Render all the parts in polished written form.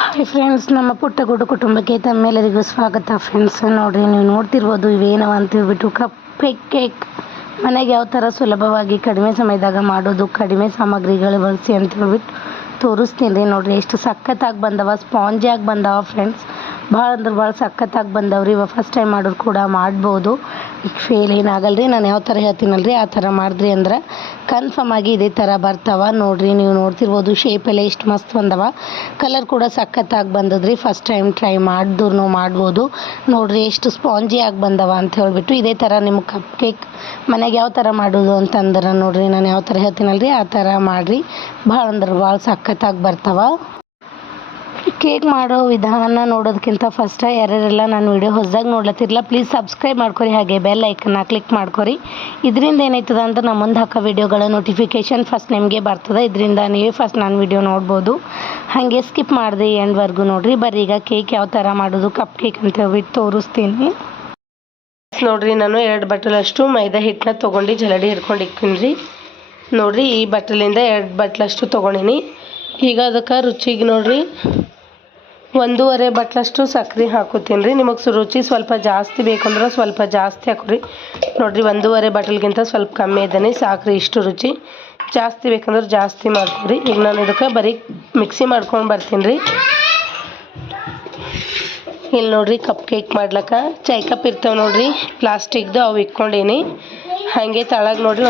Hi friends, ನಮ್ಮ ಪುಟ್ಟಗೂಡು ಕುಟುಂಬಕ್ಕೆ ತಮ್ಮೆಲ್ಲರಿಗೂ ಸ್ವಾಗತ. ಫ್ರೆಂಡ್ಸ್ ನೋಡಿರಿ, ನೀವು ನೋಡ್ತಿರ್ಬೋದು ಇವೇನವ ಅಂತ ಹೇಳ್ಬಿಟ್ಟು ಕಪ್ ಕೇಕ್ ಮನೆಗೆ ಯಾವ ಥರ ಸುಲಭವಾಗಿ ಕಡಿಮೆ ಸಮಯದಾಗ ಮಾಡೋದು, ಕಡಿಮೆ ಸಾಮಗ್ರಿಗಳು ಬಳಸಿ ಅಂತ ಹೇಳ್ಬಿಟ್ಟು ತೋರಿಸ್ತೀನಿ ರೀ. ನೋಡಿರಿ ಎಷ್ಟು ಸಖತ್ತಾಗಿ ಬಂದವ, ಸ್ಪಾಂಜಿಯಾಗಿ ಬಂದವ ಫ್ರೆಂಡ್ಸ್. ಭಾಳ ಅಂದ್ರೆ ಭಾಳ ಸಖತ್ತಾಗಿ ಬಂದವ್ರಿ. ಇವಾಗ ಫಸ್ಟ್ ಟೈಮ್ ಮಾಡೋರು ಕೂಡ ಮಾಡ್ಬೋದು, ಈಗ ಫೇಲ್ ಏನಾಗಲ್ಲ ರೀ. ನಾನು ಯಾವ ಥರ ಹೇಳ್ತೀನಲ್ಲ ರೀ ಆ ಥರ ಮಾಡಿದ್ರಿ ಅಂದ್ರೆ ಕನ್ಫರ್ಮ್ ಆಗಿ ಇದೇ ಥರ ಬರ್ತಾವ. ನೋಡಿರಿ, ನೀವು ನೋಡ್ತಿರ್ಬೋದು ಶೇಪ್ ಎಲ್ಲ ಎಷ್ಟು ಮಸ್ತ್ ಬಂದವ, ಕಲರ್ ಕೂಡ ಸಖತ್ತಾಗಿ ಬಂದದ್ರಿ. ಫಸ್ಟ್ ಟೈಮ್ ಟ್ರೈ ಮಾಡಿದ್ರು ಮಾಡ್ಬೋದು. ನೋಡಿರಿ ಎಷ್ಟು ಸ್ಪಾಂಜಿಯಾಗಿ ಬಂದವ ಅಂತ ಹೇಳ್ಬಿಟ್ಟು. ಇದೇ ಥರ ನಿಮ್ಮ ಕಪ್ ಕೇಕ್ ಮನೆಗೆ ಯಾವ ಥರ ಮಾಡೋದು ಅಂತಂದ್ರೆ ನೋಡಿರಿ, ನಾನು ಯಾವ ಥರ ಹೇಳ್ತೀನಲ್ಲ ರೀ ಆ ಥರ ಮಾಡಿರಿ. ಭಾಳ ಅಂದ್ರೆ ಭಾಳ ಸಖತ್ತಾಗಿ ಬರ್ತಾವ. ಕೇಕ್ ಮಾಡೋ ವಿಧಾನ ನೋಡೋದಕ್ಕಿಂತ ಫಸ್ಟ್ ಯಾರ್ಯಾರೆಲ್ಲ ನಾನು ವಿಡಿಯೋ ಹೊಸದಾಗಿ ನೋಡ್ಲತ್ತಿರಲ್ಲ ಪ್ಲೀಸ್ ಸಬ್ಸ್ಕ್ರೈಬ್ ಮಾಡ್ಕೊರಿ, ಹಾಗೆ ಬೆಲ್ ಐಕನ್ನ ಕ್ಲಿಕ್ ಮಾಡ್ಕೊರಿ. ಇದರಿಂದ ಏನಾಯ್ತದ ಅಂದ್ರೆ ನಮ್ಮ ಮುಂದೆ ಹಾಕೋ ವಿಡಿಯೋಗಳ ನೋಟಿಫಿಕೇಷನ್ ಫಸ್ಟ್ ನಿಮಗೆ ಬರ್ತದೆ. ಇದರಿಂದ ನೀವೇ ಫಸ್ಟ್ ನಾನು ವಿಡಿಯೋ ನೋಡ್ಬೋದು. ಹಾಗೆ ಸ್ಕಿಪ್ ಮಾಡಿದೆ ಎಂಡ್ವರೆಗೂ ನೋಡಿರಿ. ಬರ್ರಿ ಈಗ ಕೇಕ್ ಯಾವ ಥರ ಮಾಡೋದು ಕಪ್ ಕೇಕ್ ಅಂತ ಹೇಳ್ಬಿಟ್ಟು ತೋರಿಸ್ತೀನಿ. ನೋಡಿರಿ, ನಾನು 2 ಬಟ್ಟಲಷ್ಟು ಮೈದಾ ಹಿಟ್ಟನ್ನ ತೊಗೊಂಡು ಜಲಡಿ ಹಿಡ್ಕೊಂಡು ಇಕ್ತೀನಿ ರೀ. ನೋಡಿರಿ, ಈ ಬಟ್ಟಲಿಂದ 2 ಬಟ್ಲಷ್ಟು ತೊಗೊಂಡಿನಿ. ಈಗ ಅದಕ್ಕೆ ರುಚಿಗೆ ನೋಡಿರಿ 1.5 ಬಟ್ಲಷ್ಟು ಸಕ್ಕರೆ ಹಾಕೋತೀನಿ ರೀ. ನಿಮಗೆ ರುಚಿ ಸ್ವಲ್ಪ ಜಾಸ್ತಿ ಬೇಕಂದ್ರೆ ಸ್ವಲ್ಪ ಜಾಸ್ತಿ ಹಾಕೋರಿ. ನೋಡಿರಿ, 1.5 ಬಟಲ್ಗಿಂತ ಸ್ವಲ್ಪ ಕಮ್ಮಿ ಇದ್ದಾನೆ ಸಾಕ್ರಿ. ಇಷ್ಟು ರುಚಿ ಜಾಸ್ತಿ ಬೇಕಂದ್ರೆ ಜಾಸ್ತಿ ಮಾಡ್ಕೊರಿ. ಈಗ ನಾನು ಇದಕ್ಕೆ ಬರೀ ಮಿಕ್ಸಿ ಮಾಡ್ಕೊಂಡು ಬರ್ತೀನಿ ರೀ. ಇಲ್ಲಿ ನೋಡಿರಿ, ಕಪ್ ಕೇಕ್ ಮಾಡ್ಲಿಕ್ಕೆ ಚೈ ಕಪ್ ಇರ್ತಾವೆ ನೋಡಿರಿ ಪ್ಲಾಸ್ಟಿಕ್ದು, ಅವು ಇಕ್ಕೊಂಡೀನಿ. ಹಾಗೆ ತಳಗೆ ನೋಡಿರಿ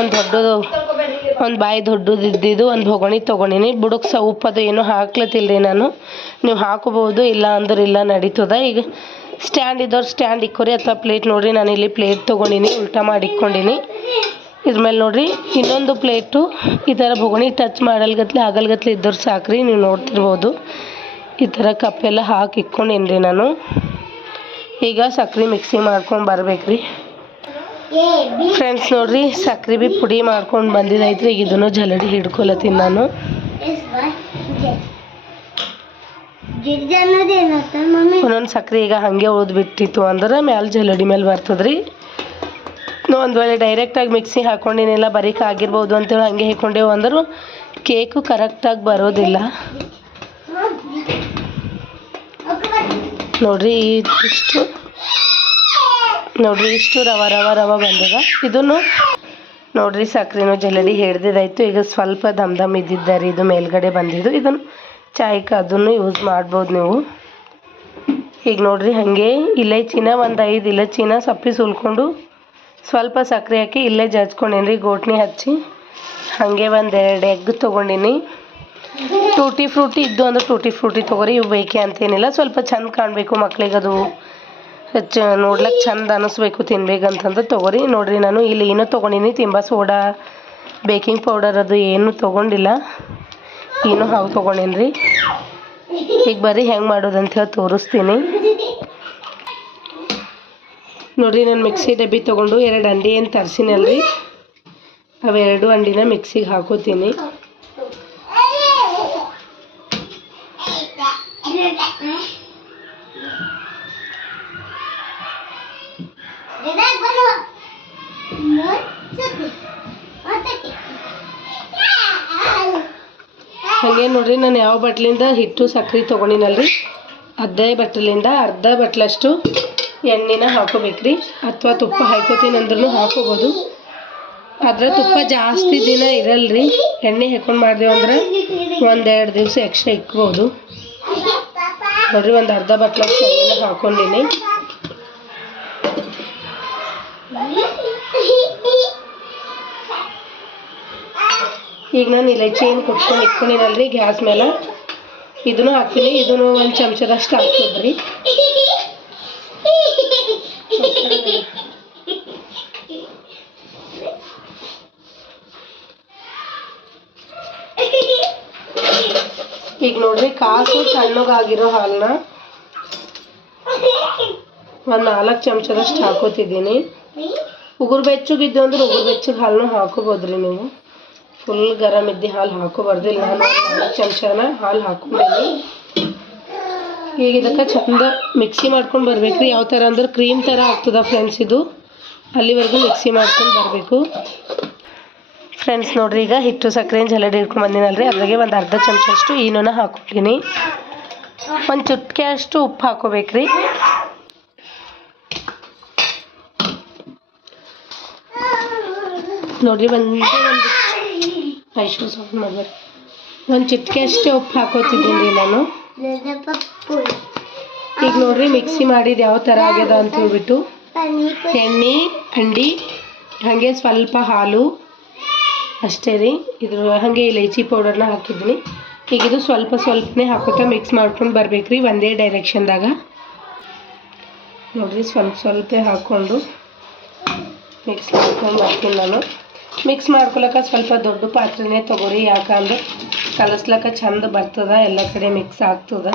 ಒಂದು ಬಾಯಿ ದೊಡ್ಡದು ಇದ್ದಿದ್ದು ಒಂದು ಬೊಗಣಿ ತೊಗೊಂಡಿನಿ. ಬುಡಕ್ಕೆ ಉಪ್ಪದು ಏನೂ ಹಾಕ್ಲತ್ತಿಲ್ಲ ರೀ ನಾನು. ನೀವು ಹಾಕೋಬೋದು, ಇಲ್ಲ ಅಂದ್ರೆ ಇಲ್ಲ ನಡೀತದ. ಈಗ ಸ್ಟ್ಯಾಂಡ್ ಇದ್ದವ್ರು ಸ್ಟ್ಯಾಂಡ್ ಇಕ್ಕೋರಿ, ಅಥವಾ ಪ್ಲೇಟ್ ನೋಡಿರಿ ನಾನು ಇಲ್ಲಿ ಪ್ಲೇಟ್ ತೊಗೊಂಡಿನಿ, ಉಲ್ಟಾ ಮಾಡಿ ಇಕ್ಕೊಂಡಿನಿ. ಇದ್ರ ಮೇಲೆ ನೋಡಿರಿ ಇನ್ನೊಂದು ಪ್ಲೇಟು ಈ ಥರ ಬೊಗಣಿ ಟಚ್ ಆಗಲ್ಗತ್ಲೆ ಇದ್ದವ್ರು ಸಾಕ್ರಿ. ನೀವು ನೋಡ್ತಿರ್ಬೋದು ಈ ಥರ ಕಪ್ಪೆಲ್ಲ ಹಾಕಿ ಇಕ್ಕೊಂಡೀನಿ ರೀ ನಾನು. ಈಗ ಸಕ್ಕರೆ ಮಿಕ್ಸಿ ಮಾಡ್ಕೊಂಡು ಬರ್ಬೇಕು ರೀ ಫ್ರೆಂಡ್ಸ್. ನೋಡಿರಿ, ಸಕ್ಕರೆ ಭೀ ಪುಡಿ ಮಾಡ್ಕೊಂಡು ಬಂದಿದ್ದೈತ್ರಿ. ಈಗ ಇದನ್ನು ಜಲಡಿ ಹಿಡ್ಕೊಳತ್ತೀನಿ ನಾನು. ಒಂದೊಂದು ಸಕ್ಕರೆ ಈಗ ಹಾಗೆ ಉಳಿದ್ಬಿಟ್ಟಿತ್ತು ಅಂದ್ರೆ ಮ್ಯಾಲೆ ಜಲಡಿ ಮೇಲೆ ಬರ್ತದ್ರಿ. ಒಂದು ವೇಳೆ ಡೈರೆಕ್ಟಾಗಿ ಮಿಕ್ಸಿ ಹಾಕ್ಕೊಂಡಿನಿಲ್ಲ ಬರೀಕ್ ಆಗಿರ್ಬೋದು ಅಂತೇಳಿ ಹಂಗೆ ಹಾಕ್ಕೊಂಡೇವು ಅಂದ್ರೆ ಕೇಕು ಕರೆಕ್ಟಾಗಿ ಬರೋದಿಲ್ಲ. ನೋಡಿರಿ ಇಷ್ಟು ರವ ಬಂದದ. ಇದನ್ನು ನೋಡಿರಿ ಸಕ್ಕರೆನೂ ಜಲಡಿ ಹಿಡ್ದಿದ್ದಾಯ್ತು. ಈಗ ಸ್ವಲ್ಪ ದಮ್ ಇದ್ದಿದ್ದಾರೆ, ಇದು ಮೇಲ್ಗಡೆ ಬಂದಿದ್ದು. ಇದನ್ನು ಚಾಯ್ಗೆ ಅದನ್ನು ಯೂಸ್ ಮಾಡ್ಬೋದು ನೀವು. ಈಗ ನೋಡಿರಿ ಹಾಗೆ ಇಲೈಚಿನ ಒಂದು 5 ಇಲೈಚಿನ ಸಪ್ಪಿ ಸುಲ್ಕೊಂಡು ಸ್ವಲ್ಪ ಸಕ್ಕರೆ ಹಾಕಿ ಇಲ್ಲೇ ಜಜ್ಕೊಂಡೇನಿ ಗೋಟ್ನಿ ಹಚ್ಚಿ. ಹಾಗೆ 1-2 ಎಗ್ ತೊಗೊಂಡಿನಿ. ಟೂಟಿ ಫ್ರೂಟಿ ಇದ್ದು ಅಂದ್ರೆ ಟೂಟಿ ಫ್ರೂಟಿ ತೊಗೊರಿ, ಇವು ಬೇಕೆ ಅಂತೇನಿಲ್ಲ. ಸ್ವಲ್ಪ ಚಂದ ಕಾಣಬೇಕು ಮಕ್ಳಿಗೆ, ಅದು ನೋಡ್ಲಿಕ್ಕೆ ಚಂದ ಅನ್ನಿಸ್ಬೇಕು ತಿನ್ಬೇಕಂತಂದ್ರೆ ತೊಗೊರಿ. ನೋಡಿರಿ, ನಾನು ಇಲ್ಲಿ ಏನೂ ತೊಗೊಂಡಿನಿ, ತಿಂಬ ಸೋಡಾ ಬೇಕಿಂಗ್ ಪೌಡರ್ ಅದು ಏನೂ ತೊಗೊಂಡಿಲ್ಲ, ಏನೂ ಹಾಗೆ ತೊಗೊಂಡಿನಿ ರೀ. ಈಗ ಬರ್ರಿ ಹೆಂಗೆ ಮಾಡೋದಂತ ಹೇಳಿ ತೋರಿಸ್ತೀನಿ. ನೋಡಿರಿ, ನಾನು ಮಿಕ್ಸಿ ಡಬ್ಬಿ ತೊಗೊಂಡು 2 ಅಂಡಿ ಏನು ತರಿಸಿನಲ್ರಿ, ಅವೆರಡು ಅಂಡಿನ ಮಿಕ್ಸಿಗೆ ಹಾಕೋತೀನಿ. ಹಾಗೆ ನೋಡಿರಿ, ನಾನು ಯಾವ ಬಟ್ಲಿಂದ ಹಿಟ್ಟು ಸಕ್ಕರೆ ತೊಗೊಂಡಿನಲ್ರಿ ಅದೇ ಬಟ್ಲಿಂದ ಅರ್ಧ ಬಟ್ಲಷ್ಟು ಎಣ್ಣೆನ ಹಾಕೋಬೇಕ್ರಿ. ಅಥವಾ ತುಪ್ಪ ಹಾಕೋತೀನಿ ಅಂದ್ರೂ ಹಾಕೋಬೋದು, ಆದರೆ ತುಪ್ಪ ಜಾಸ್ತಿ ದಿನ ಇರಲ್ರಿ. ಎಣ್ಣೆ ಹಾಕೊಂಡು ಮಾಡಿದೆವು ಅಂದ್ರೆ 1-2 ದಿವಸ ಎಕ್ಸ್ಟ್ರಾ ಇಕ್ಬೋದು. ನೋಡಿರಿ, ಒಂದು ಅರ್ಧ ಬಟ್ಲಷ್ಟು ಎಣ್ಣೆನ ಹಾಕೊಂಡಿನಿ. ಈಗ ನಾನು ಇಲೈಚಿ ಏನು ಕುಟ್ಕೊಂಡು ಇಟ್ಕೊಂಡಿನಲ್ರಿ ಗ್ಯಾಸ್ ಮೇಲೆ, ಇದನ್ನು ಹಾಕ್ತೀನಿ. ಇದನ್ನು 1 ಚಮಚದಷ್ಟು ಹಾಕ್ತಿದ್ರಿ. ಈಗ ನೋಡ್ರಿ, ಕಾಸು ತಣ್ಣಗಾಗಿರೋ ಹಾಲನ್ನ 4 ಚಮಚದಷ್ಟು ಹಾಕೋತಿದ್ದೀನಿ. ಉಗುರು ಬೆಚ್ಚಗಿದ್ದು ಅಂದ್ರೆ ಉಗುರು ಬೆಚ್ಚಗೆ ಹಾಲನ್ನು ಹಾಕೋಬೋದ್ರಿ ನೀವು. ಫುಲ್ ಗರಂ ಇದ್ದ ಹಾಲು ಹಾಕೋಬಾರ್ದಿಲ್ಲ. ನಾನು 4 ಚಮಚನ ಹಾಲು ಹಾಕೊಂಡೇನಿ. ಈಗ ಇದಕ್ಕೆ ಚಂದ ಮಿಕ್ಸಿ ಮಾಡ್ಕೊಂಡು ಬರ್ಬೇಕ್ರಿ. ಯಾವ ಥರ ಅಂದ್ರೆ ಕ್ರೀಮ್ ಥರ ಆಗ್ತದ ಫ್ರೆಂಡ್ಸ್. ಇದು ಅಲ್ಲಿವರೆಗೂ ಮಿಕ್ಸಿ ಮಾಡ್ಕೊಂಡು ಬರಬೇಕು ಫ್ರೆಂಡ್ಸ್. ನೋಡಿರಿ, ಈಗ ಹಿಟ್ಟು ಸಕ್ಕರೆ ಜಲಡಿ ಹಿಡ್ಕೊಂಡು ಬಂದಿನಲ್ರಿ, ಅದ್ರಾಗೆ ಒಂದು ಅರ್ಧ ಚಮಚಷ್ಟು ಈನೋನ ಹಾಕ್ಕೊತೀನಿ. ಒಂದು ಚುಟ್ಕೆ ಅಷ್ಟು ಉಪ್ಪು ಹಾಕೋಬೇಕ್ರಿ. ನೋಡಿರಿ ಒಂದು ಚಿಟಿಕೆ ಅಷ್ಟೇ ಉಪ್ಪು ಹಾಕೋತಿದ್ದೀನಿ ನಾನು. ಈಗ ನೋಡ್ರಿ ಮಿಕ್ಸಿ ಮಾಡಿದ್ದು ಯಾವ ಥರ ಆಗ್ಯದ ಅಂತ ಹೇಳ್ಬಿಟ್ಟು ಎಣ್ಣೆ ಅಂಡಿ ಹಾಗೆ ಸ್ವಲ್ಪ ಹಾಲು ಅಷ್ಟೇ ರೀ. ಇದ್ರ ಹಾಗೆ ಇಲೈಚಿ ಪೌಡರ್ನ ಹಾಕಿದ್ದೀನಿ. ಈಗ ಇದು ಸ್ವಲ್ಪನೇ ಹಾಕೋತಾ ಮಿಕ್ಸ್ ಮಾಡ್ಕೊಂಡು ಬರ್ಬೇಕ್ರಿ ಒಂದೇ ಡೈರೆಕ್ಷನ್ದಾಗ. ನೋಡಿರಿ ಸ್ವಲ್ಪ ಹಾಕ್ಕೊಂಡು ಮಿಕ್ಸ್ ಮಾಡ್ಕೊಂಡು ಬರ್ತೀನಿ ನಾನು. ಮಿಕ್ಸ್ ಮಾಡ್ಕೊಳಕ್ಕೆ ಸ್ವಲ್ಪ ದೊಡ್ಡ ಪಾತ್ರೆನೇ ತೊಗೊರಿ, ಯಾಕಂದ್ರೆ ಕಲಸ್ಲಕ್ಕ ಚಂದ ಬರ್ತದ, ಎಲ್ಲ ಕಡೆ ಮಿಕ್ಸ್ ಆಗ್ತದ.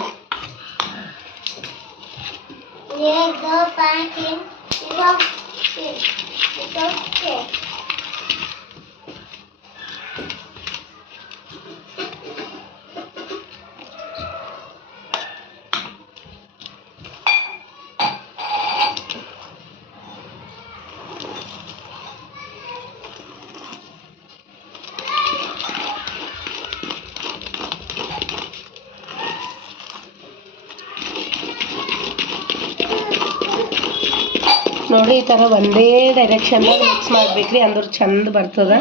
ನೋಡಿರಿ ಈ ಥರ ಒಂದೇ ಡೈರೆಕ್ಷನ್ದಾಗ ಮಿಕ್ಸ್ ಮಾಡ್ಬೇಕ್ರಿ, ಅಂದ್ರೆ ಚಂದ ಬರ್ತದ.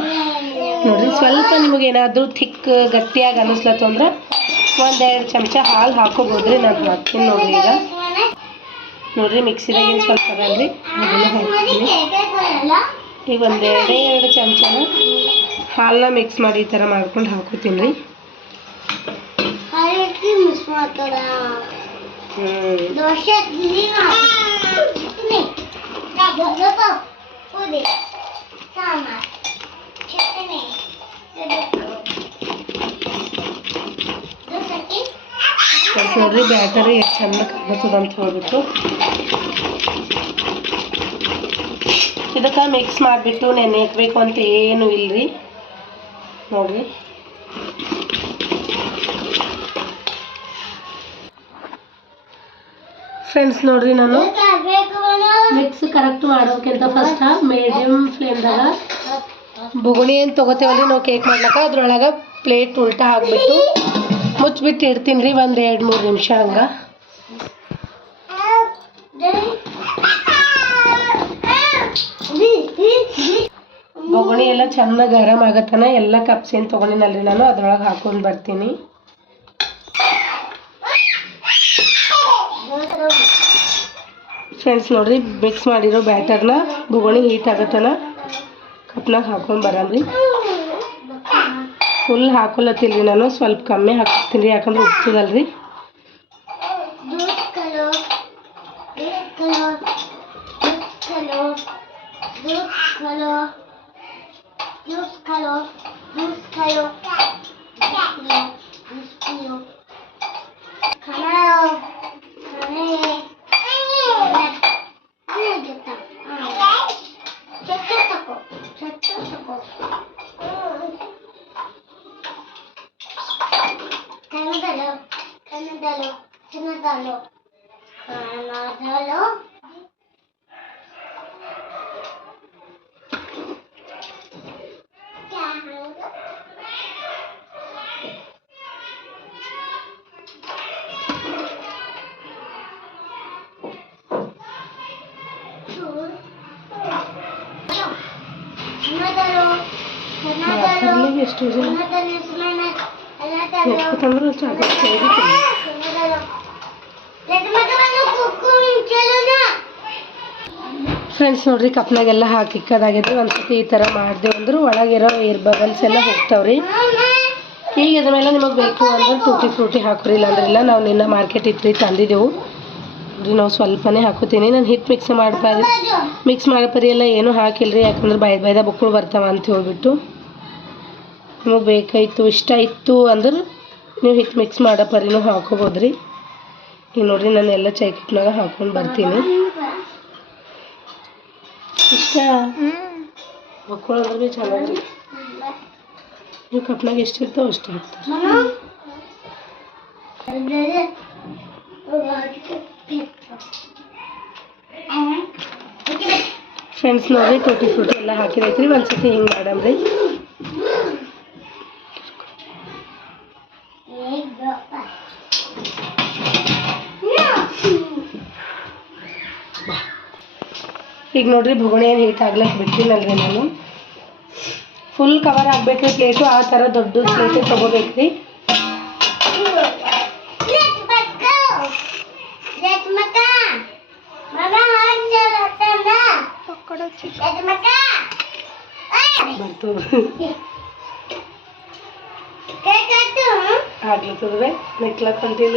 ನೋಡಿರಿ ಸ್ವಲ್ಪ ನಿಮಗೇನಾದರೂ ಥಿಕ್ ಗಟ್ಟಿಯಾಗಿ ಅನ್ನಿಸ್ಲತ್ತಂದ್ರೆ 1-2 ಚಮಚ ಹಾಲು ಹಾಕೋಬೋದ್ರಿ. ನಾನು ಹಾಕ್ತೀನಿ ನೋಡಿರಿ. ಈಗ ನೋಡಿರಿ ಮಿಕ್ಸಿದಾಗ ಏನು ಸ್ವಲ್ಪ ಅದಲ್ರಿ ಅದನ್ನು ಹಾಕ್ತೀನಿ. ಈಗ 1-2 ಚಮಚನ ಹಾಲನ್ನ ಮಿಕ್ಸ್ ಮಾಡಿ ಈ ಥರ ಮಾಡ್ಕೊಂಡು ಹಾಕೋತೀನಿ ರೀ. ನೋಡ್ರಿ ಬ್ಯಾಟರಿ ಎಷ್ಟು ಚಂದ ಕಾಣತ್ತದ ಅಂತ ಹೇಳ್ಬಿಟ್ಟು ಇದಕ್ಕೆ ಮಿಕ್ಸ್ ಮಾಡಿಬಿಟ್ಟು ನೆನೆಯಬೇಕು ಅಂತ ಏನು ಇಲ್ರಿ. ನೋಡ್ರಿ ಫ್ರೆಂಡ್ಸ್, ನೋಡ್ರಿ ನಾನು ಮಿಕ್ಸ್ ಕರೆಕ್ಟ್ ಮಾಡೋಕ್ಕಿಂತ ಫಸ್ಟ್ ಮೀಡಿಯಮ್ ಫ್ಲೇಮ್ದಾಗ ಬುಗುಣಿ ಏನು ತೊಗೋತೇವಲ್ರಿ ನಾವು ಕೇಕ್ ಮಾಡ್ಲಕ್ಕ, ಅದ್ರೊಳಗೆ ಪ್ಲೇಟ್ ಉಲ್ಟಾ ಹಾಕ್ಬಿಟ್ಟು ಮುಚ್ಚಿಬಿಟ್ಟು ಇಡ್ತೀನಿ ರೀ 1-2-3 ನಿಮಿಷ ಹಂಗೆ. ಬೊಗಣಿ ಎಲ್ಲ ಚೆನ್ನಾಗಿ ಗರಂ ಆಗತ್ತನ ಎಲ್ಲ ಕಪ್ಸ್ ಏನು ತೊಗೊಂಡಿನಲ್ರಿ ನಾನು ಅದ್ರೊಳಗೆ ಹಾಕೊಂಡು ಬರ್ತೀನಿ. ಫ್ರೆಂಡ್ಸ್ ನೋಡ್ರಿ ಮಿಕ್ಸ್ ಮಾಡಿರೋ ಬ್ಯಾಟರ್ನ ಬೊಗಣಿ ಹೀಟ್ ಆಗತ್ತನ ಕಪ್ನಾಗ ಹಾಕೊಂಡು ಬರಲ್ರಿ. ಫುಲ್ ಹಾಕೊಳತ್ತಿಲ್ರಿ ನಾನು, ಸ್ವಲ್ಪ ಕಮ್ಮಿ ಹಾಕ್ತೀನಿ ರೀ, ಯಾಕಂದ್ರೆ ಉಪ್ತದಲ್ರಿ. ಎಷ್ಟು ಫ್ರೆಂಡ್ಸ್ ನೋಡ್ರಿ ಕಪ್ನಾಗೆಲ್ಲ ಹಾಕಿಕ್ಕದಾಗಿದ್ರಿ. ಒಂದ್ಸತಿ ಈ ಥರ ಮಾಡಿದೆವು ಅಂದ್ರೆ ಒಳಗಿರೋ ಏರ್ ಬಬಲ್ಸ್ ಎಲ್ಲ ಹೋಗ್ತಾವ್ರಿ. ಈಗ ಇದ್ರ ಮೇಲೆ ನಿಮಗೆ ಬೇಕು ಅಂದ್ರೆ ಟೂಟಿ ಫ್ರೂಟಿ ಹಾಕ್ರಿ, ಇಲ್ಲಾಂದ್ರಿಲ್ಲ. ನಾವು ನಿನ್ನ ಮಾರ್ಕೆಟ್ ಇತ್ತು ತಂದಿದ್ದೆವು ರೀ. ನಾವು ಸ್ವಲ್ಪನೇ ಹಾಕೋತೀನಿ. ನಾನು ಹಿಟ್ಟು ಮಿಕ್ಸ್ ಮಾಡಪರಿ ಎಲ್ಲ ಏನೂ ಹಾಕಿಲ್ರಿ, ಯಾಕಂದ್ರೆ ಬಾಯ್ದ ಬುಕ್ಕಳು ಬರ್ತಾವ ಅಂತ ಹೇಳ್ಬಿಟ್ಟು. ನಿಮಗೆ ಬೇಕಾಯಿತು ಇಷ್ಟ ಇತ್ತು ಅಂದ್ರೆ ನೀವು ಹಿಟ್ಟು ಮಿಕ್ಸ್ ಮಾಡೋ ಪರಿನೂ ಹಾಕೋಬೋದ್ರಿ. ಈಗ ನೋಡ್ರಿ ನಾನು ಎಲ್ಲ ಚೈಕಿಟ್ನಾಗ ಹಾಕೊಂಡು ಬರ್ತೀನಿ. ಇಷ್ಟ ಮಕ್ಕಳು ಅಂದ್ರೆ ಭೀ ಚೆನ್ನಾಗಿ ನೀವು ಕಪ್ನಾಗ ಎಷ್ಟು ಇರ್ತಾವೆ ಅಷ್ಟು ಹಾಕ್ತಾರೆ. ಫ್ರೆಂಡ್ಸ್ ನೋಡ್ರಿ ಟೂಟಿ ಫ್ರೂಟಿ ಎಲ್ಲ ಹಾಕಿದೈತ್ರಿ. ಒಂದ್ಸತಿ ಹಿಂಗೆ ಮಾಡಮ್ರಿ. ಈಗ ನೋಡ್ರಿ ಬೊಗಣೆ ಏನು ಹೀಟ್ ಆಗ್ಲಕ್ಕೆ ಬಿಟ್ಟಿನಲ್ರಿ ನಾನು. ಫುಲ್ ಕವರ್ ಆಗಬೇಕ್ರಿ ಪ್ಲೇಟು, ಆ ಥರ ದೊಡ್ಡ ಪ್ಲೇಟು ತೊಗೋಬೇಕ್ರಿ. ಆಗ್ಲತ್ತದ್ರಿ ನೆಕ್ಲಕ್ ಅಂತಿಲ್ಲ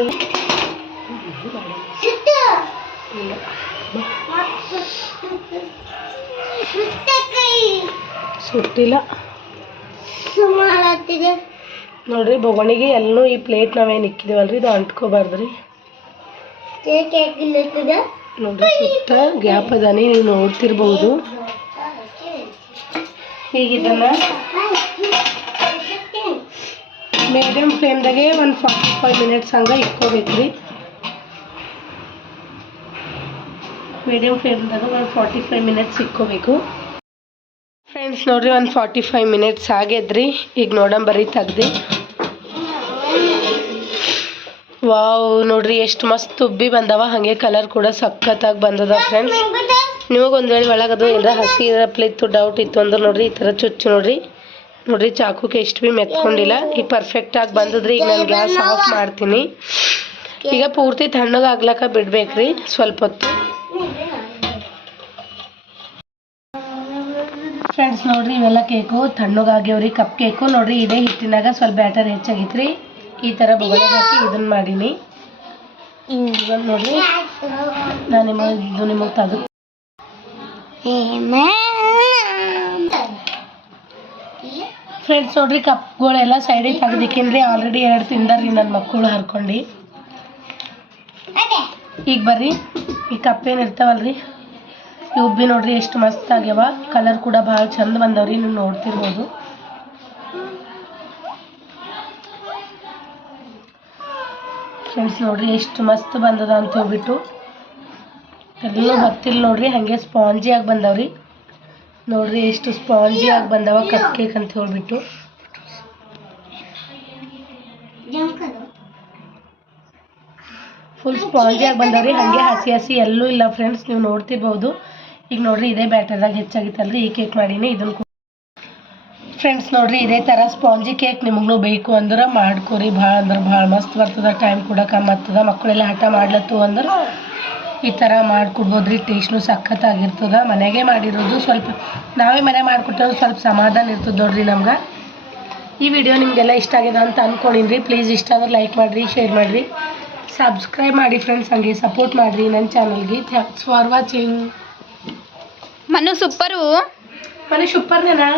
ಸುಟ್ಟಿಲ್ಲ ನೋಡ್ರಿ. ಬೊಗಣಿಗೆ ಎಲ್ಲೂ ಈ ಪ್ಲೇಟ್ ನಾವೇನು ಇಕ್ಕಿದೇವಲ್ರಿ ಇದು ಅಂಟ್ಕೋಬಾರ್ದ್ರಿ ನೋಡ್ರಿ. ಸುತ್ತ ಗ್ಯಾಪ್ ಅದಾನೆ, ನೀವು ನೋಡ್ತಿರ್ಬೋದು. ಈಗ ಇದನ್ನ ಮೀಡಿಯಮ್ ಫ್ಲೇಮ್ದಾಗೆ ಒಂದು 45 ಮಿನಿಟ್ಸ್ ಹಂಗೆ ಇಕ್ಕೋಬೇಕ್ರಿ. ಮೀಡಿಯಮ್ ಫ್ಲೇಮ್ದಾಗ ಒಂದು 45 ಮಿನಿಟ್ಸ್ ಇಕ್ಕೋಬೇಕು ಫ್ರೆಂಡ್ಸ್. ನೋಡ್ರಿ ಒಂದು 45 ಮಿನಿಟ್ಸ್ ಆಗ್ಯದ್ರಿ. ಈಗ ನೋಡಂಬರಿ ತೆಗ್ದು. ವಾವ್ ನೋಡ್ರಿ ಎಷ್ಟು ಮಸ್ತ್ ಉಬ್ಬಿ ಬಂದವ. ಹಾಗೆ ಕಲರ್ ಕೂಡ ಸಖತ್ತಾಗಿ ಬಂದದ ಫ್ರೆಂಡ್ಸ್. ನಿಮಗೆ ಒಂದು ವೇಳೆ ಒಳಗದು ಎಲ್ಲ ಹಸಿ ಇರಪ್ಲಿತ್ತು ಡೌಟ್ ಇತ್ತು ಅಂದ್ರೆ ನೋಡ್ರಿ ಈ ಥರ ಚುಚ್ಚು ನೋಡ್ರಿ. ನೋಡ್ರಿ ಚಾಕುಗೆ ಎಷ್ಟು ಭೀ ಮೆತ್ಕೊಂಡಿಲ್ಲ. ಈಗ ಪರ್ಫೆಕ್ಟಾಗಿ ಬಂದದ್ರಿ. ಈಗ ನಾನು ಗ್ಯಾಸ್ ಆಫ್ ಮಾಡ್ತೀನಿ. ಈಗ ಪೂರ್ತಿ ತಣ್ಣಗೆ ಆಗ್ಲಕ್ಕ ಬಿಡ್ಬೇಕ್ರಿ ಸ್ವಲ್ಪ ಹೊತ್ತು ಫ್ರೆಂಡ್ಸ್. ನೋಡ್ರಿ ಇವೆಲ್ಲ ಕೇಕು ತಣ್ಣಗಾಗ್ಯವ್ರಿ. ಕಪ್ ಕೇಕು ನೋಡ್ರಿ ಇದೇ ಹಿಟ್ಟಿನಾಗ ಸ್ವಲ್ಪ ಬ್ಯಾಟರ್ ಹೆಚ್ಚಾಗಿತ್ರಿ. ಈ ಥರ ಬೊಗಣೆ ಹಾಕಿ ಇದನ್ನ ಮಾಡೀನಿ. ಇವತ್ತು ನೋಡ್ರಿ ನಾನು ನಿಮಗೆ ತೆಗೆದು ಫ್ರೆಂಡ್ಸ್. ನೋಡ್ರಿ ಕಪ್ಗಳೆಲ್ಲ ಸೈಡಿಗೆ ತೆಗ್ದಿಕ್ಕೇನ್ರಿ. ಆಲ್ರೆಡಿ 2 ತಿಂದಾರ್ರಿ ನನ್ನ ಮಕ್ಕಳು ಹರ್ಕೊಂಡು. ಈಗ ಬರ್ರಿ ಈ ಕಪ್ ಏನು ಇರ್ತಾವಲ್ರಿ ಇವು ಭೀ ನೋಡ್ರಿ ಎಷ್ಟು ಮಸ್ತ್ ಆಗ್ಯಾವ. ಕಲರ್ ಕೂಡ ಭಾಳ ಚಂದ ಬಂದವ್ರಿ, ನೀವು ನೋಡ್ತಿರ್ಬೋದು. ಫ್ರೆಂಡ್ಸ್ ನೋಡ್ರಿ ಎಷ್ಟು ಮಸ್ತ್ ಬಂದದ ಅಂತ ಹೋಗ್ಬಿಟ್ಟು ಎಲ್ಲ ಗೊತ್ತಿಲ್ಲ ನೋಡ್ರಿ. ಹಾಗೆ ಸ್ಪಾಂಜಿಯಾಗಿ ಬಂದವ್ರಿ ನೋಡ್ರಿ ಎಷ್ಟು ಸ್ಪಾಂಜಿಯಾಗಿ ಬಂದವ ಕಪ್ ಕೇಕ್ ಅಂತ ಹೇಳ್ಬಿಟ್ಟು. ಫುಲ್ ಸ್ಪಾಂಜಿಯಾಗಿ ಬಂದವ್ರಿ. ಹಾಗೆ ಹಸಿ ಹಸಿ ಎಲ್ಲೂ ಇಲ್ಲ ಫ್ರೆಂಡ್ಸ್, ನೀವು ನೋಡ್ತಿರ್ಬೋದು. ಈಗ ನೋಡ್ರಿ ಇದೇ ಬ್ಯಾಟರ್ದಾಗ ಹೆಚ್ಚಾಗಿತ್ತಲ್ರಿ ಈ ಕೇಕ್ ಮಾಡೀನಿ. ಇದನ್ನು ಫ್ರೆಂಡ್ಸ್ ನೋಡ್ರಿ ಇದೇ ಥರ ಸ್ಪಾಂಜಿ ಕೇಕ್ ನಿಮಗೂ ಬೇಕು ಅಂದ್ರೆ ಮಾಡ್ಕೊರಿ. ಭಾಳ ಅಂದ್ರೆ ಭಾಳ ಮಸ್ತ್ ಬರ್ತದೆ. ಟೈಮ್ ಕೂಡ ಕಮ್ಮಿ ಆಗ್ತದೆ. ಮಕ್ಕಳೆಲ್ಲ ಹಠ ಮಾಡ್ಲತ್ತು ಅಂದ್ರೆ ಈ ಥರ ಮಾಡಿಕೊಡ್ಬೋದ್ರಿ. ಟೇಸ್ಟ್ನು ಸಖತ್ತಾಗಿರ್ತದೆ. ಮನೆಗೆ ಮಾಡಿರೋದು ಸ್ವಲ್ಪ ನಾವೇ ಮನೆ ಮಾಡಿಕೊಟ್ಟೋದು ಸ್ವಲ್ಪ ಸಮಾಧಾನ ಇರ್ತದೆ ನೋಡ್ರಿ ನಮ್ಗೆ. ಈ ವಿಡಿಯೋ ನಿಮಗೆಲ್ಲ ಇಷ್ಟ ಆಗಿದೆ ಅಂತ ಅಂದ್ಕೊಂಡಿನಿ. ಪ್ಲೀಸ್ ಇಷ್ಟ ಅಂದ್ರೆ ಲೈಕ್ ಮಾಡಿರಿ, ಶೇರ್ ಮಾಡಿರಿ, ಸಬ್ಸ್ಕ್ರೈಬ್ ಮಾಡಿ ಫ್ರೆಂಡ್ಸ್. ಹಂಗೆ ಸಪೋರ್ಟ್ ಮಾಡಿರಿ ನನ್ನ ಚಾನಲ್ಗೆ. Thanks for watching. Manu super ಮನೆ ಸೂಪರ್ನೇನಾ.